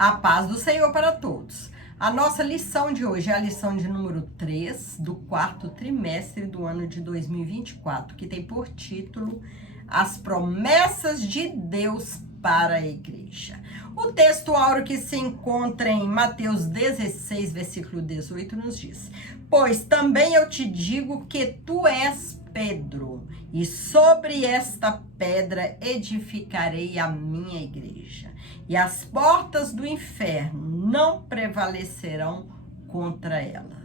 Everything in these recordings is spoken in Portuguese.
A paz do Senhor para todos. A nossa lição de hoje é a lição de número 3 do quarto trimestre do ano de 2024, que tem por título As Promessas de Deus para a Igreja. O texto áureo que se encontra em Mateus 16, versículo 18, nos diz: Pois também eu te digo que tu és Pedro, e sobre esta pedra edificarei a minha igreja, e as portas do inferno não prevalecerão contra ela.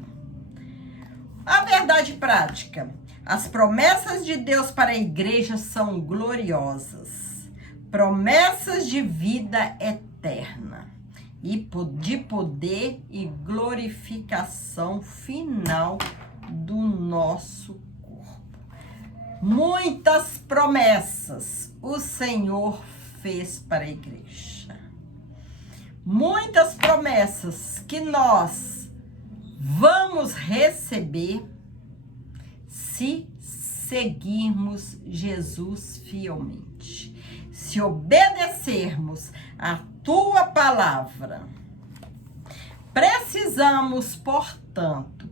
A verdade prática: as promessas de Deus para a igreja são gloriosas, promessas de vida eterna e de poder e glorificação final do nosso corpo. Muitas promessas o Senhor fez para a igreja. Muitas promessas que nós vamos receber se seguirmos Jesus fielmente. Se obedecermos a tua palavra. Precisamos, portanto,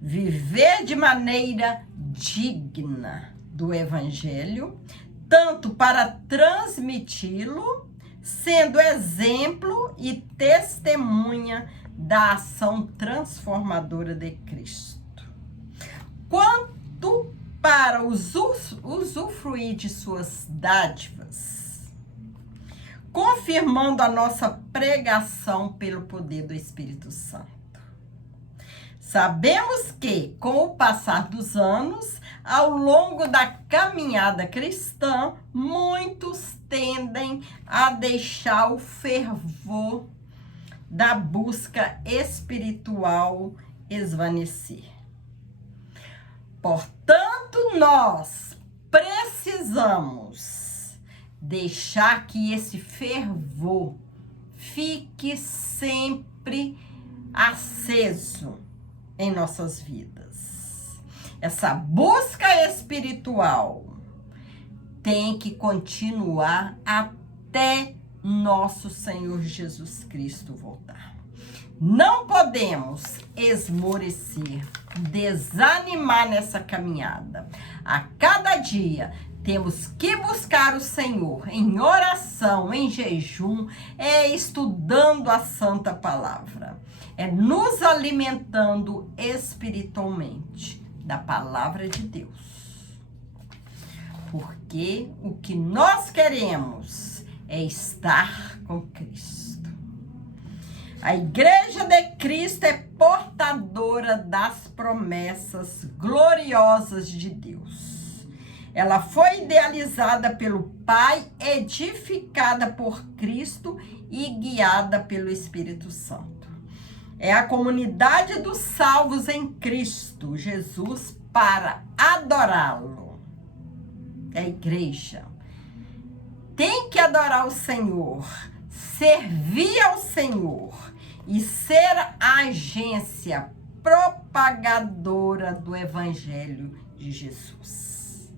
viver de maneira digna do Evangelho, tanto para transmiti-lo, sendo exemplo e testemunha da ação transformadora de Cristo, quanto para usufruir de suas dádivas, confirmando a nossa pregação pelo poder do Espírito Santo. Sabemos que, com o passar dos anos, ao longo da caminhada cristã, muitos tendem a deixar o fervor da busca espiritual esvanecer. Portanto, nós precisamos deixar que esse fervor fique sempre aceso em nossas vidas. Essa busca espiritual tem que continuar até nosso Senhor Jesus Cristo voltar. Não podemos esmorecer, desanimar nessa caminhada. A cada dia temos que buscar o Senhor em oração, em jejum, estudando a Santa Palavra. Nos alimentando espiritualmente da Palavra de Deus. Porque o que nós queremos é estar com Cristo. A Igreja de Cristo é portadora das promessas gloriosas de Deus. Ela foi idealizada pelo Pai, edificada por Cristo e guiada pelo Espírito Santo. É a comunidade dos salvos em Cristo Jesus para adorá-lo. É a igreja. Tem que adorar o Senhor, servir ao Senhor e ser a agência propagadora do Evangelho de Jesus.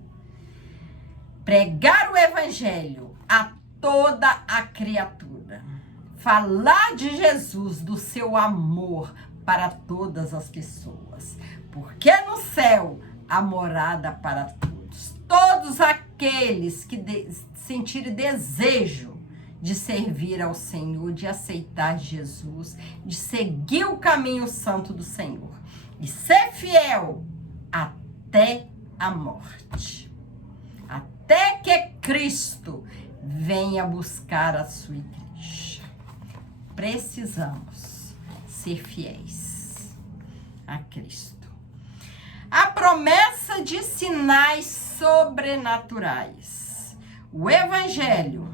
Pregar o Evangelho a toda a criatura. Falar de Jesus, do seu amor para todas as pessoas. Porque no céu há morada para todos. Todos aqueles que sentirem desejo de servir ao Senhor, de aceitar Jesus, de seguir o caminho santo do Senhor. E ser fiel até a morte. Até que Cristo venha buscar a sua igreja. Precisamos ser fiéis a Cristo. A promessa de sinais sobrenaturais. O Evangelho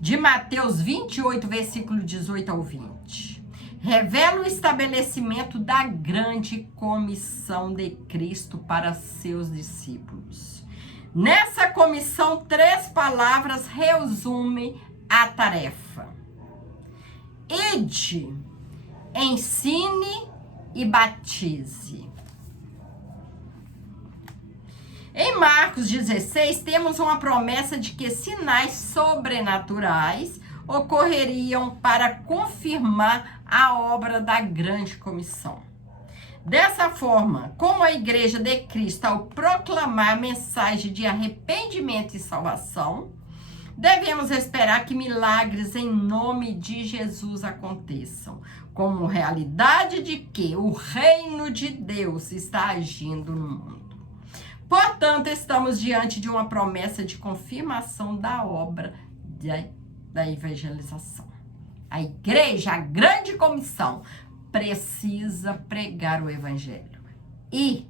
de Mateus 28, versículo 18 ao 20, revela o estabelecimento da grande comissão de Cristo para seus discípulos. Nessa comissão, 3 palavras resumem a tarefa. Ide, ensine e batize. Em Marcos 16, temos uma promessa de que sinais sobrenaturais ocorreriam para confirmar a obra da grande comissão. Dessa forma, como a Igreja de Cristo, ao proclamar a mensagem de arrependimento e salvação, devemos esperar que milagres em nome de Jesus aconteçam, como realidade de que o reino de Deus está agindo no mundo. Portanto, estamos diante de uma promessa de confirmação da obra da evangelização. A igreja, a grande comissão, precisa pregar o evangelho e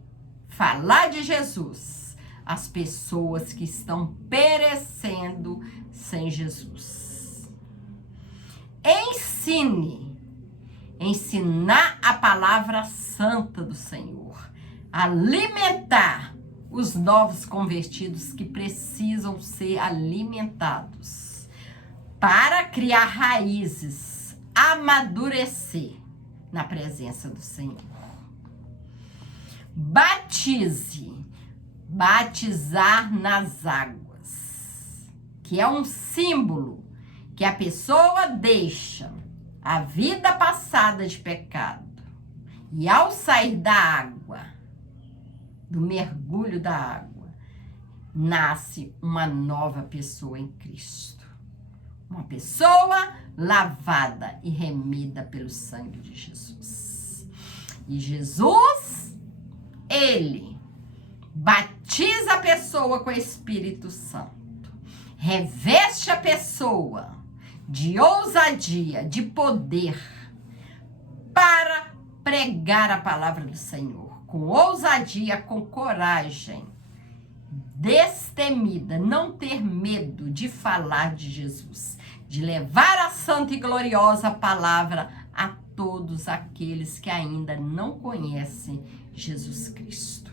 falar de Jesus às pessoas que estão perecendo sem Jesus. Ensinar a palavra santa do Senhor, alimentar os novos convertidos que precisam ser alimentados para criar raízes, amadurecer na presença do Senhor. Batizar nas águas, que é um símbolo que a pessoa deixa a vida passada de pecado e ao sair da água, do mergulho da água, nasce uma nova pessoa em Cristo. Uma pessoa lavada e remida pelo sangue de Jesus. E Jesus, ele batiza a pessoa com o Espírito Santo, reveste a pessoa de ousadia, de poder, para pregar a palavra do Senhor, com ousadia, com coragem, destemida, não ter medo de falar de Jesus, de levar a santa e gloriosa palavra a todos aqueles que ainda não conhecem Jesus Cristo.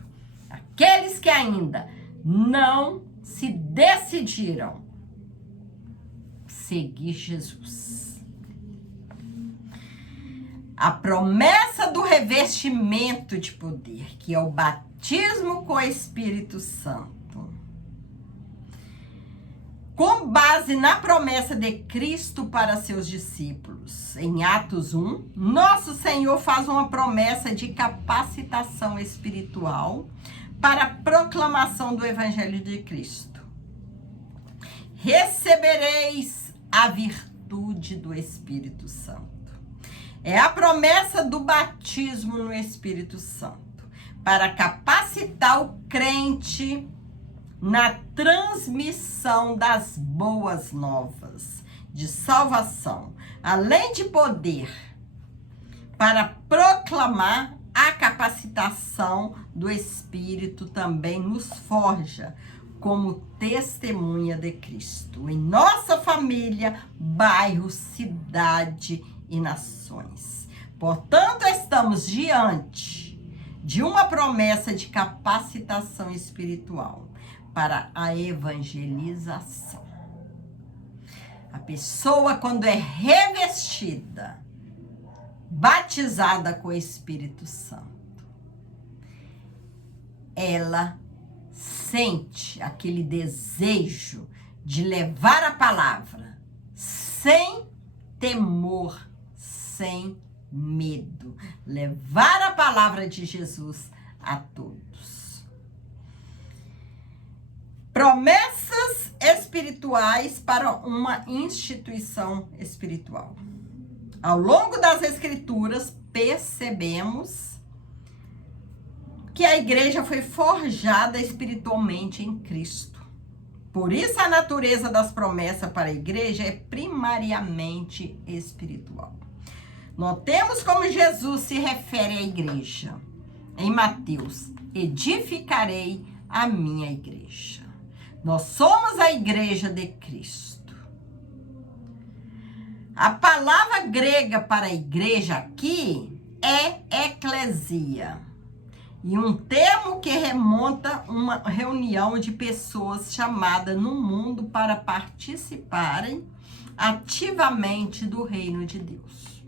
Aqueles que ainda não se decidiram seguir Jesus. A promessa do revestimento de poder, que é o batismo com o Espírito Santo. Com base na promessa de Cristo para seus discípulos, em Atos 1, nosso Senhor faz uma promessa de capacitação espiritual para a proclamação do Evangelho de Cristo. Recebereis a virtude do Espírito Santo. É a promessa do batismo no Espírito Santo, para capacitar o crente na transmissão das boas novas de salvação, além de poder para proclamar. A capacitação do Espírito também nos forja como testemunha de Cristo em nossa família, bairro, cidade e nações. Portanto, estamos diante de uma promessa de capacitação espiritual para a evangelização. A pessoa, quando é revestida, batizada com o Espírito Santo, ela sente aquele desejo de levar a palavra sem temor, sem medo, levar a palavra de Jesus a todos. Promessas espirituais para uma instituição espiritual. Ao longo das Escrituras, percebemos que a igreja foi forjada espiritualmente em Cristo. Por isso, a natureza das promessas para a igreja é primariamente espiritual. Notemos como Jesus se refere à igreja. Em Mateus, edificarei a minha igreja. Nós somos a igreja de Cristo. A palavra grega para igreja aqui é eclesia. E um termo que remonta a uma reunião de pessoas chamada no mundo para participarem ativamente do reino de Deus.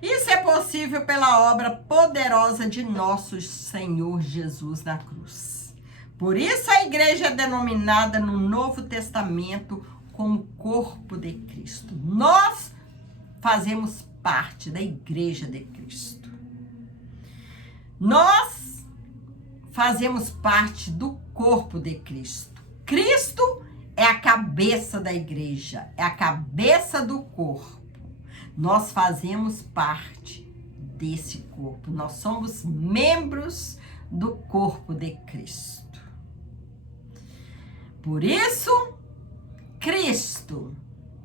Isso é possível pela obra poderosa de nosso Senhor Jesus na cruz. Por isso a igreja é denominada no Novo Testamento como corpo de Cristo. Nós fazemos parte da igreja de Cristo. Nós fazemos parte do corpo de Cristo. Cristo é a cabeça da igreja, é a cabeça do corpo. Nós fazemos parte desse corpo. Nós somos membros do corpo de Cristo. Por isso, Cristo,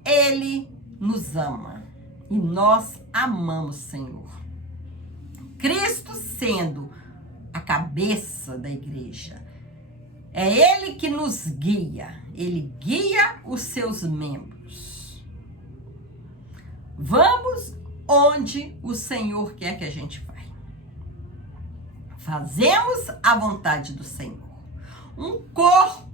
Ele nos ama e nós amamos o Senhor. Cristo sendo a cabeça da igreja, é Ele que nos guia, Ele guia os seus membros. Vamos onde o Senhor quer que a gente vá. Fazemos a vontade do Senhor. Um corpo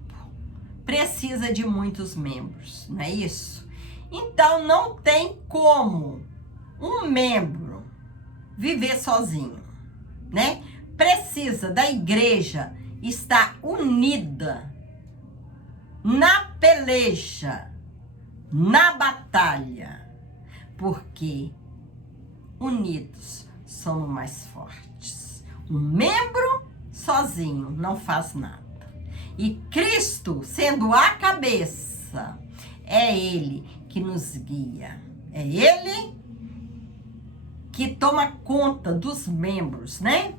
precisa de muitos membros, não é isso? Então não tem como um membro viver sozinho, né? Precisa da igreja estar unida na peleja, na batalha, porque unidos somos mais fortes. Um membro sozinho não faz nada. E Cristo, sendo a cabeça, é Ele que nos guia. É Ele que toma conta dos membros, né?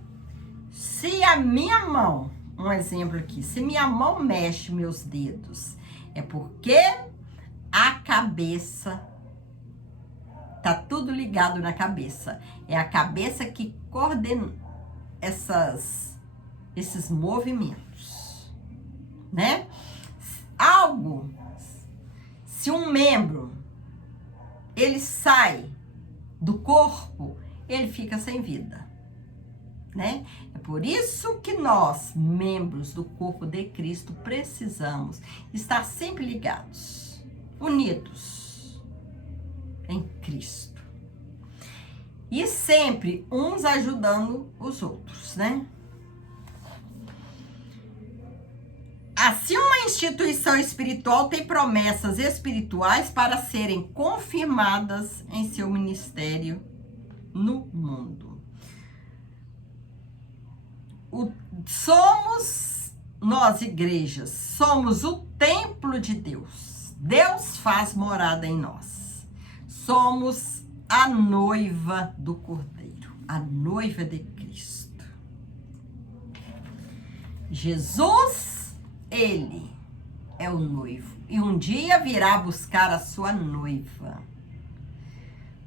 Se a minha mão, um exemplo aqui, se minha mão mexe meus dedos, é porque a cabeça, tá tudo ligado na cabeça. É a cabeça que coordena esses movimentos, né? Se um membro, ele sai do corpo, ele fica sem vida, né? É por isso que nós, membros do corpo de Cristo, precisamos estar sempre ligados, unidos em Cristo. E sempre uns ajudando os outros, né? Assim, uma instituição espiritual tem promessas espirituais para serem confirmadas em seu ministério no mundo. Nós, igrejas, somos o templo de Deus. Deus faz morada em nós. Somos a noiva do Cordeiro, a noiva de Cristo. Jesus, Ele é o noivo. E um dia virá buscar a sua noiva.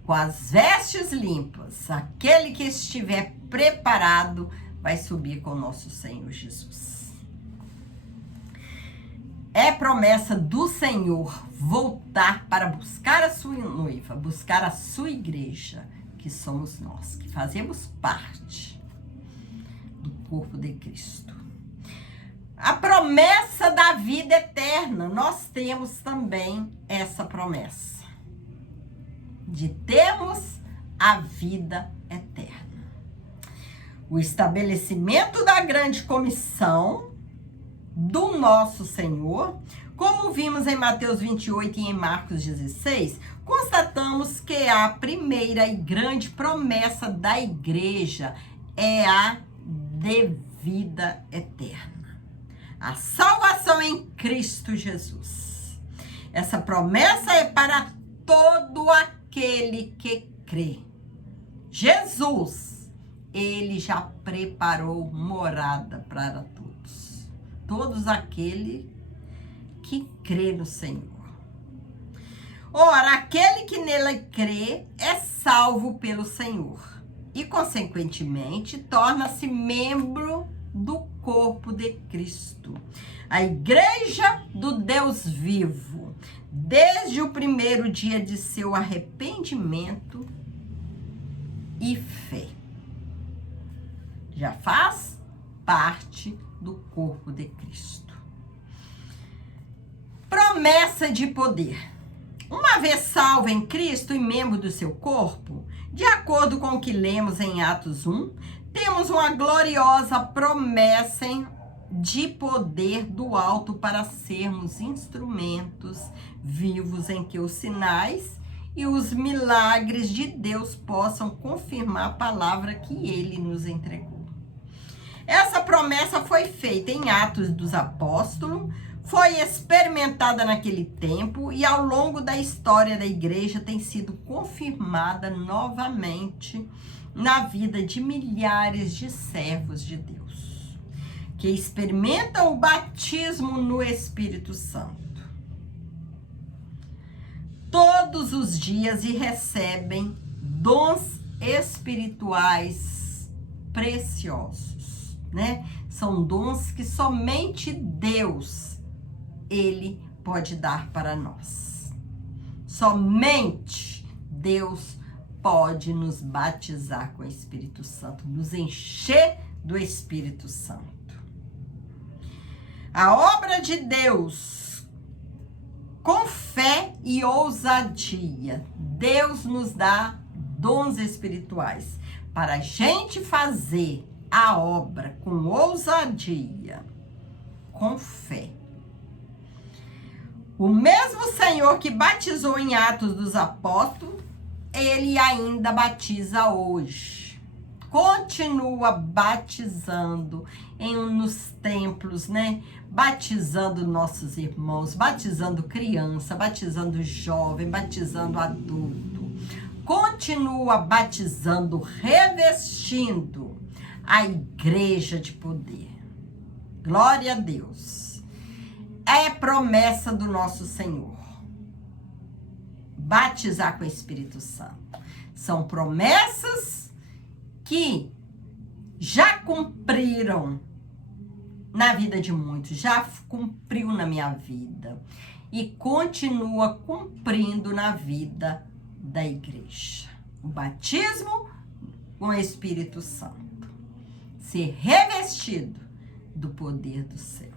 Com as vestes limpas, aquele que estiver preparado vai subir com o nosso Senhor Jesus. É promessa do Senhor voltar para buscar a sua noiva, buscar a sua igreja, que somos nós, que fazemos parte do corpo de Cristo. A promessa da vida eterna, nós temos também essa promessa de termos a vida eterna. O estabelecimento da grande comissão do nosso Senhor, como vimos em Mateus 28 e em Marcos 16, constatamos que a primeira e grande promessa da igreja é a de vida eterna. A salvação em Cristo Jesus. Essa promessa é para todo aquele que crê. Jesus, Ele já preparou morada para todos. Todos aqueles que crê no Senhor. Ora, aquele que nele crê é salvo pelo Senhor. E, consequentemente, torna-se membro do corpo de Cristo. A igreja do Deus vivo, desde o primeiro dia de seu arrependimento e fé. Já faz parte do corpo de Cristo. Promessa de poder. Uma vez salvo em Cristo e membro do seu corpo, de acordo com o que lemos em Atos 1, temos uma gloriosa promessa de poder do alto para sermos instrumentos vivos em que os sinais e os milagres de Deus possam confirmar a palavra que ele nos entregou. Essa promessa foi feita em Atos dos Apóstolos, foi experimentada naquele tempo e ao longo da história da igreja tem sido confirmada novamente na vida de milhares de servos de Deus, que experimentam o batismo no Espírito Santo todos os dias e recebem dons espirituais preciosos, né? São dons que somente Deus, ele pode dar para nós. Somente Deus pode nos batizar com o Espírito Santo, nos encher do Espírito Santo. A obra de Deus, com fé e ousadia, Deus nos dá dons espirituais para a gente fazer a obra com ousadia, com fé. O mesmo Senhor que batizou em Atos dos Apóstolos, ele ainda batiza hoje. Continua batizando nos templos, né? Batizando nossos irmãos, batizando criança, batizando jovem, batizando adulto. Continua batizando, revestindo a igreja de poder. Glória a Deus. É promessa do nosso Senhor. Batizar com o Espírito Santo. São promessas que já cumpriram na vida de muitos, já cumpriu na minha vida e continua cumprindo na vida da igreja. O batismo com o Espírito Santo. Ser revestido do poder do céu.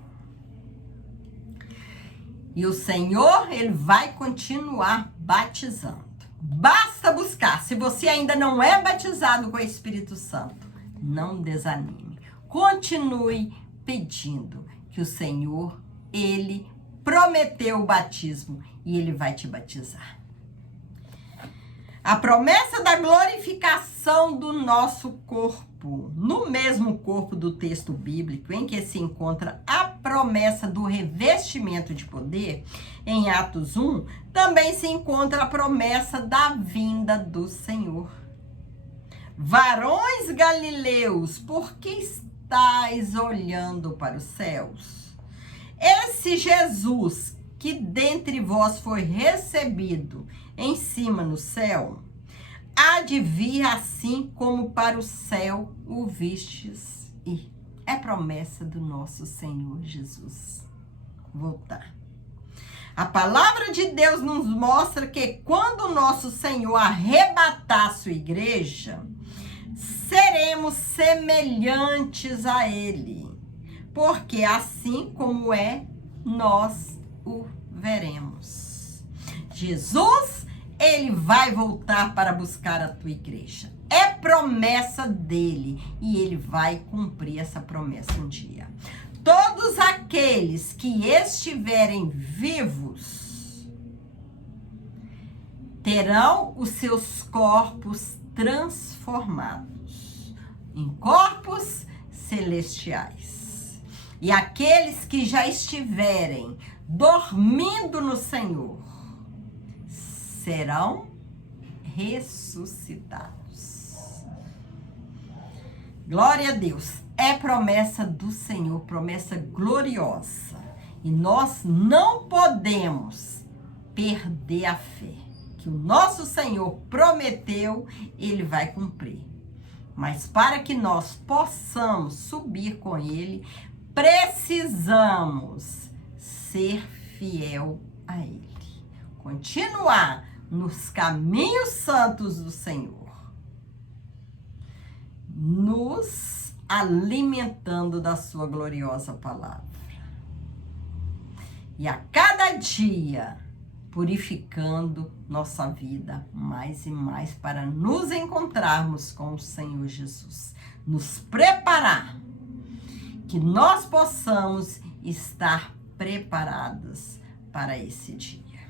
E o Senhor, ele vai continuar batizando. Basta buscar. Se você ainda não é batizado com o Espírito Santo, não desanime. Continue pedindo que o Senhor, ele prometeu o batismo e ele vai te batizar. A promessa da glorificação do nosso corpo, no mesmo corpo do texto bíblico em que se encontra a promessa do revestimento de poder, em Atos 1, também se encontra a promessa da vinda do Senhor. Varões galileus, por que estáis olhando para os céus? Esse Jesus que dentre vós foi recebido em cima no céu, há de vir assim como para o céu o vistes ir. É promessa do nosso Senhor Jesus voltar. A palavra de Deus nos mostra que quando o nosso Senhor arrebatar a sua igreja, seremos semelhantes a Ele, porque assim como é, nós o veremos. Jesus, ele vai voltar para buscar a tua igreja. É promessa dele e ele vai cumprir essa promessa um dia. Todos aqueles que estiverem vivos terão os seus corpos transformados em corpos celestiais. E aqueles que já estiverem dormindo no Senhor serão ressuscitados. Glória a Deus. É promessa do Senhor, promessa gloriosa. E nós não podemos perder a fé. Que o nosso Senhor prometeu, ele vai cumprir. Mas para que nós possamos subir com ele, precisamos ser fiel a ele. Continuar nos caminhos santos do Senhor. Nos alimentando da sua gloriosa palavra. E a cada dia purificando nossa vida mais e mais para nos encontrarmos com o Senhor Jesus. Nos preparar. que nós possamos estar preparados para esse dia.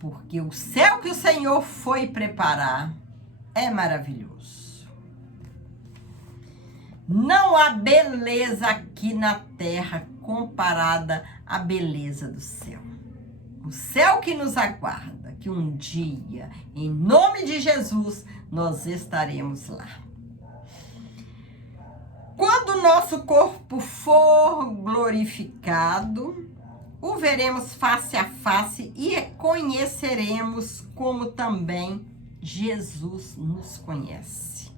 Porque o céu que o Senhor foi preparar é maravilhoso. Não há beleza aqui na terra comparada à beleza do céu. O céu que nos aguarda, que um dia, em nome de Jesus, nós estaremos lá. Quando o nosso corpo for glorificado, o veremos face a face e conheceremos como também Jesus nos conhece.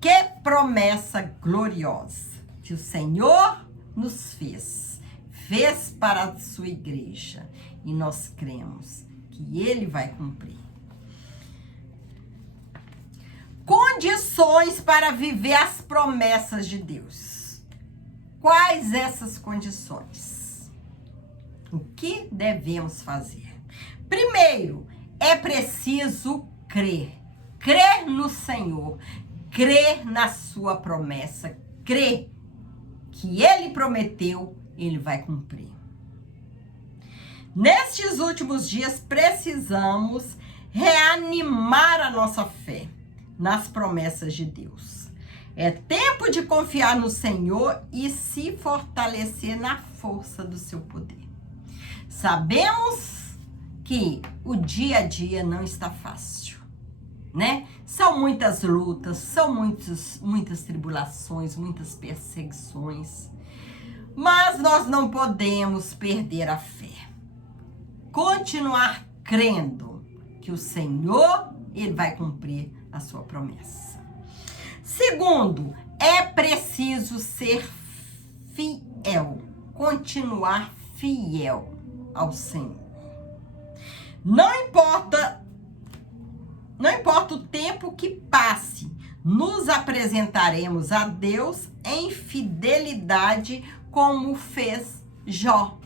Que promessa gloriosa que o Senhor nos fez para a sua igreja, e nós cremos que Ele vai cumprir. Condições para viver as promessas de Deus. Quais essas condições? O que devemos fazer? Primeiro, é preciso crer. Crer no Senhor, crer na sua promessa, crer que Ele prometeu, Ele vai cumprir. Nestes últimos dias, precisamos reanimar a nossa fé nas promessas de Deus. É tempo de confiar no Senhor e se fortalecer na força do seu poder. Sabemos que o dia a dia não está fácil, né? São muitas lutas, são muitas tribulações, muitas perseguições, mas nós não podemos perder a fé. Continuar crendo que o Senhor, Ele vai cumprir a sua promessa. Segundo, é preciso ser fiel, continuar fiel ao Senhor. Não importa o tempo que passe, nos apresentaremos a Deus em fidelidade, como fez Jó.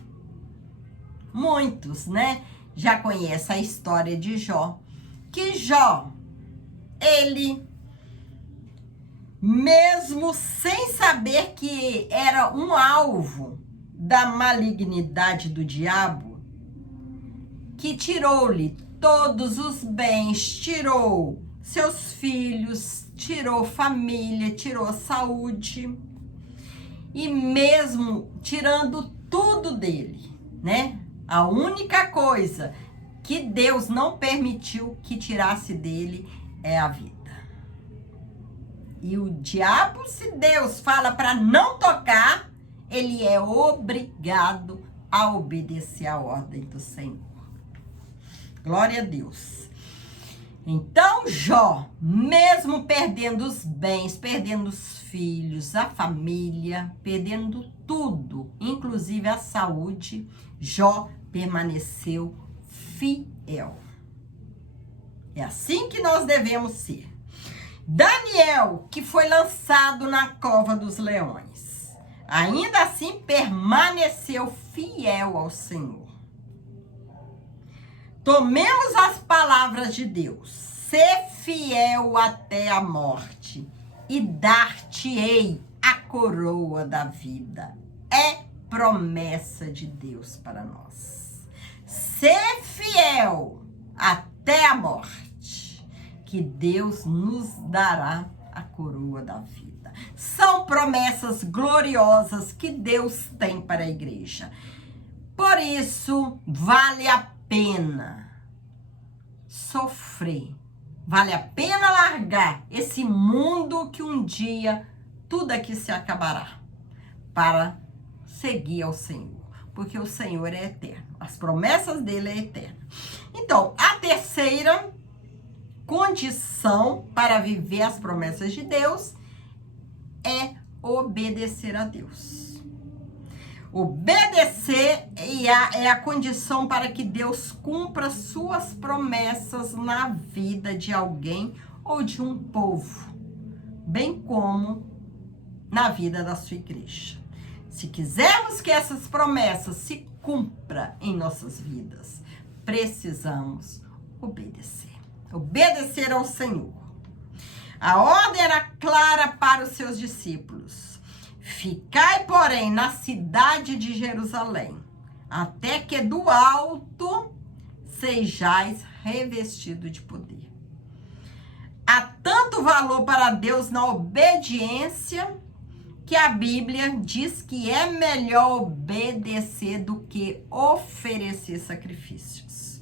Muitos, né, já conhecem a história de Jó. Que Jó, ele, mesmo sem saber que era um alvo da malignidade do diabo, que tirou-lhe todos os bens, tirou seus filhos, tirou família, tirou saúde, e mesmo tirando tudo dele, né? A única coisa que Deus não permitiu que tirasse dele é a vida. E o diabo, se Deus fala para não tocar, ele é obrigado a obedecer a ordem do Senhor. Glória a Deus. Então, Jó, mesmo perdendo os bens, perdendo os filhos, a família, perdendo tudo, inclusive a saúde, Jó permaneceu fiel. É assim que nós devemos ser. Daniel, que foi lançado na cova dos leões, ainda assim permaneceu fiel ao Senhor. Tomemos as palavras de Deus. Ser fiel até a morte e dar-te-ei a coroa da vida. É promessa de Deus para nós. Ser fiel até a morte, que Deus nos dará a coroa da vida. São promessas gloriosas que Deus tem para a igreja. Por isso, vale a pena sofrer, vale a pena largar esse mundo que um dia tudo aqui se acabará, para seguir ao Senhor, porque o Senhor é eterno, as promessas dele é eterna. Então, a terceira condição para viver as promessas de Deus é obedecer a Deus. Obedecer é a condição para que Deus cumpra suas promessas na vida de alguém ou de um povo, bem como na vida da sua igreja. Se quisermos que essas promessas se cumpram em nossas vidas, precisamos obedecer. Obedecer ao Senhor. A ordem era clara para os seus discípulos. Ficai, porém, na cidade de Jerusalém, até que do alto sejais revestido de poder. Há tanto valor para Deus na obediência que a Bíblia diz que é melhor obedecer do que oferecer sacrifícios.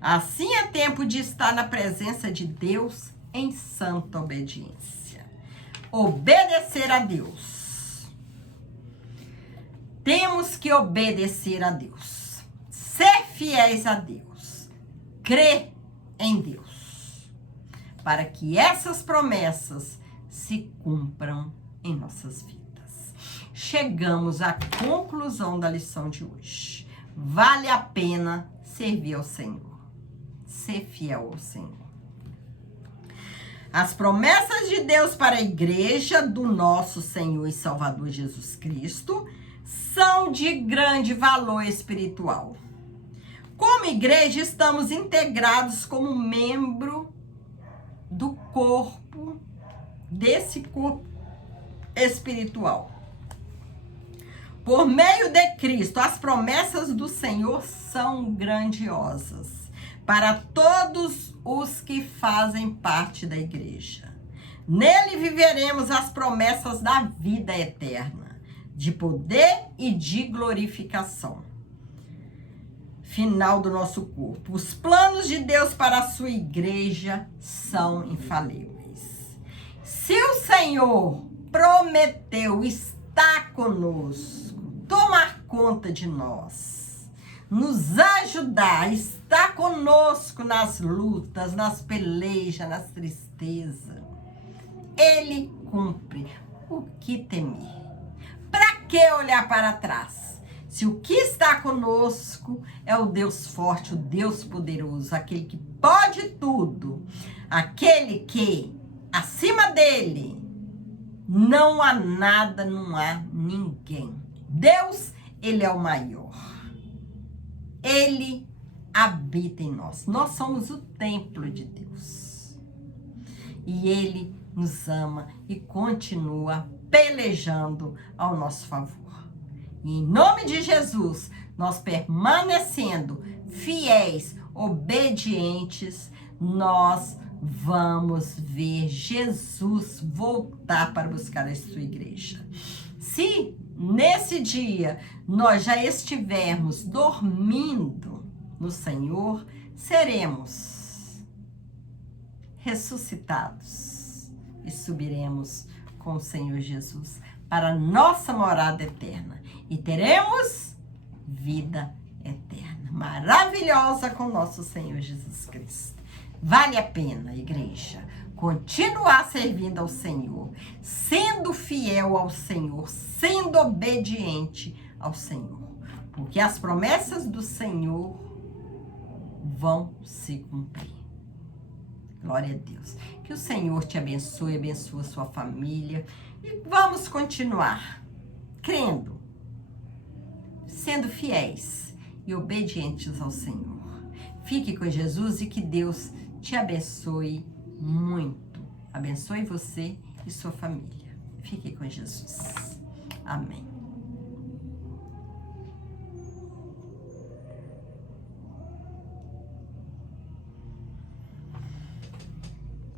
Assim é tempo de estar na presença de Deus em santa obediência. Obedecer a Deus. Temos que obedecer a Deus. Ser fiéis a Deus. Crer em Deus. Para que essas promessas se cumpram em nossas vidas. Chegamos à conclusão da lição de hoje. Vale a pena servir ao Senhor. Ser fiel ao Senhor. As promessas de Deus para a igreja do nosso Senhor e Salvador Jesus Cristo são de grande valor espiritual. Como igreja, estamos integrados como membro do corpo, desse corpo espiritual. Por meio de Cristo, as promessas do Senhor são grandiosas para todos os que fazem parte da igreja. Nele viveremos as promessas da vida eterna, de poder e de glorificação final do nosso corpo. Os planos de Deus para a sua igreja são infalíveis. Se o Senhor prometeu estar conosco, tomar conta de nós, nos ajudar, estar conosco nas lutas, nas pelejas, nas tristezas, Ele cumpre. O que temer? Para que olhar para trás? Se o que está conosco é o Deus forte, o Deus poderoso, aquele que pode tudo, aquele que acima dele não há nada, não há ninguém. Deus, ele é o maior. Ele habita em nós. Nós somos o templo de Deus. E ele nos ama e continua pelejando ao nosso favor. E em nome de Jesus, nós permanecendo fiéis, obedientes, nós vamos ver Jesus voltar para buscar a sua igreja. Se nesse dia nós já estivermos dormindo no Senhor, seremos ressuscitados e subiremos com o Senhor Jesus para a nossa morada eterna. E teremos vida eterna, maravilhosa com nosso Senhor Jesus Cristo. Vale a pena, igreja, continuar servindo ao Senhor, sendo fiel ao Senhor, sendo obediente ao Senhor. Porque as promessas do Senhor vão se cumprir. Glória a Deus. Que o Senhor te abençoe, abençoe a sua família. E vamos continuar crendo, sendo fiéis e obedientes ao Senhor. Fique com Jesus e que Deus te abençoe muito. Abençoe você e sua família. Fique com Jesus. Amém.